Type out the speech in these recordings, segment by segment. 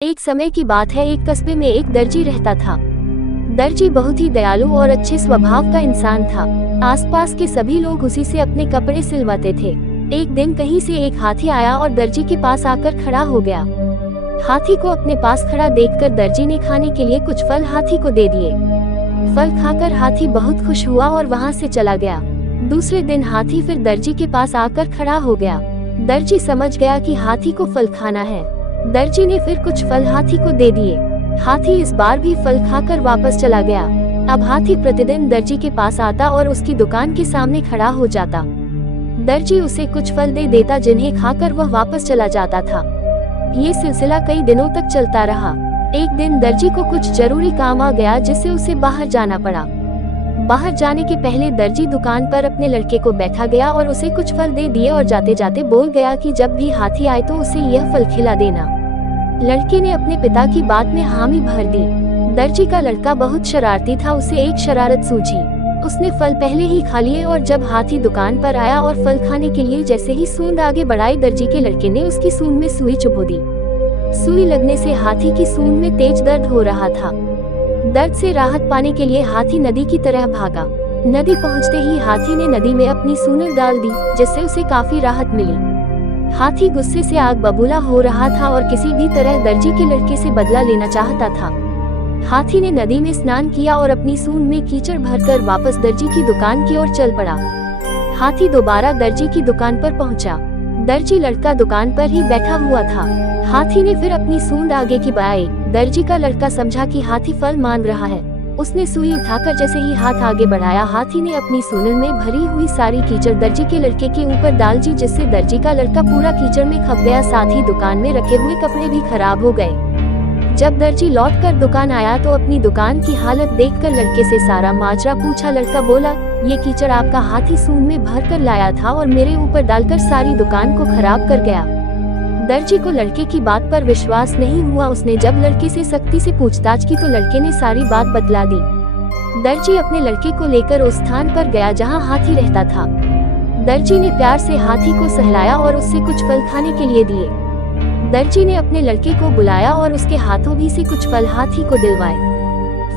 एक समय की बात है, एक कस्बे में एक दर्जी रहता था। दर्जी बहुत ही दयालु और अच्छे स्वभाव का इंसान था। आसपास के सभी लोग उसी से अपने कपड़े सिलवाते थे। एक दिन कहीं से एक हाथी आया और दर्जी के पास आकर खड़ा हो गया। हाथी को अपने पास खड़ा देखकर दर्जी ने खाने के लिए कुछ फल हाथी को दे दिए। फल खाकर हाथी बहुत खुश हुआ और वहां से चला गया। दूसरे दिन हाथी फिर दर्जी के पास आकर खड़ा हो गया। दर्जी समझ गया कि हाथी को फल खाना है। दर्जी ने फिर कुछ फल हाथी को दे दिए। हाथी इस बार भी फल खाकर वापस चला गया। अब हाथी प्रतिदिन दर्जी के पास आता और उसकी दुकान के सामने खड़ा हो जाता। दर्जी उसे कुछ फल दे देता जिन्हें खाकर वह वापस चला जाता था। ये सिलसिला कई दिनों तक चलता रहा। एक दिन दर्जी को कुछ जरूरी काम आ गया जिससे उसे बाहर जाना पड़ा। बाहर जाने के पहले दर्जी दुकान पर अपने लड़के को बैठा गया और उसे कुछ फल दे दिए और जाते जाते बोल गया कि जब भी हाथी आए तो उसे यह फल खिला देना। लड़के ने अपने पिता की बात में हामी भर दी। दर्जी का लड़का बहुत शरारती था, उसे एक शरारत सूझी। उसने फल पहले ही खा लिए और जब हाथी दुकान पर आया और फल खाने के लिए जैसे ही सूंड आगे बढ़ाई, दर्जी के लड़के ने उसकी सूंड में सुई चुभो दी। सुई लगने से हाथी की सूंड में तेज दर्द हो रहा था। दर्द से राहत पाने के लिए हाथी नदी की तरह भागा। नदी पहुंचते ही हाथी ने नदी में अपनी सूंड डाल दी, जिससे उसे काफी राहत मिली। हाथी गुस्से से आग बबूला हो रहा था और किसी भी तरह दर्जी के लड़के से बदला लेना चाहता था। हाथी ने नदी में स्नान किया और अपनी सूंड में कीचड़ भरकर वापस दर्जी की दुकान की ओर चल पड़ा। हाथी दोबारा दर्जी की दुकान पर पहुंचा। दर्जी लड़का दुकान पर ही बैठा हुआ था। हाथी ने फिर अपनी सूंड आगे की बढ़ाई। दर्जी का लड़का समझा कि हाथी फल मांग रहा है। उसने सुई उठाकर जैसे ही हाथ आगे बढ़ाया, हाथी ने अपनी सूंड में भरी हुई सारी कीचड़ दर्जी के लड़के के ऊपर डाल दी, जिससे दर्जी का लड़का पूरा कीचड़ में खप गया। साथ ही दुकान में रखे हुए कपड़े भी खराब हो गए। जब दर्जी लौटकर दुकान आया तो अपनी दुकान की हालत देखकर लड़के से सारा माजरा पूछा। लड़का बोला, ये कीचड़ आपका हाथी सूंड में भर कर लाया था और मेरे ऊपर डालकर सारी दुकान को खराब कर गया। दर्जी को लड़के की बात पर विश्वास नहीं हुआ। उसने जब लड़के से सख्ती से पूछताछ की तो लड़के ने सारी बात बतला दी। दर्जी अपने लड़के को लेकर उस स्थान पर गया जहां हाथी रहता था। दर्जी ने प्यार से हाथी को सहलाया और उससे कुछ फल खाने के लिए दिए। दर्जी ने अपने लड़के को बुलाया और उसके हाथों भी से कुछ फल हाथी को दिलवाए।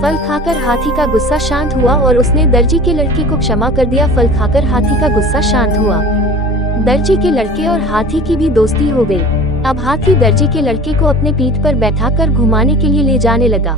फल खाकर हाथी का गुस्सा शांत हुआ और उसने दर्जी के लड़के को क्षमा कर दिया। फल खाकर हाथी का गुस्सा शांत हुआ। दर्जी के लड़के और हाथी की भी दोस्ती हो गई। अब हाथी दर्जी के लड़के को अपने पीठ पर बैठाकर घुमाने के लिए ले जाने लगा।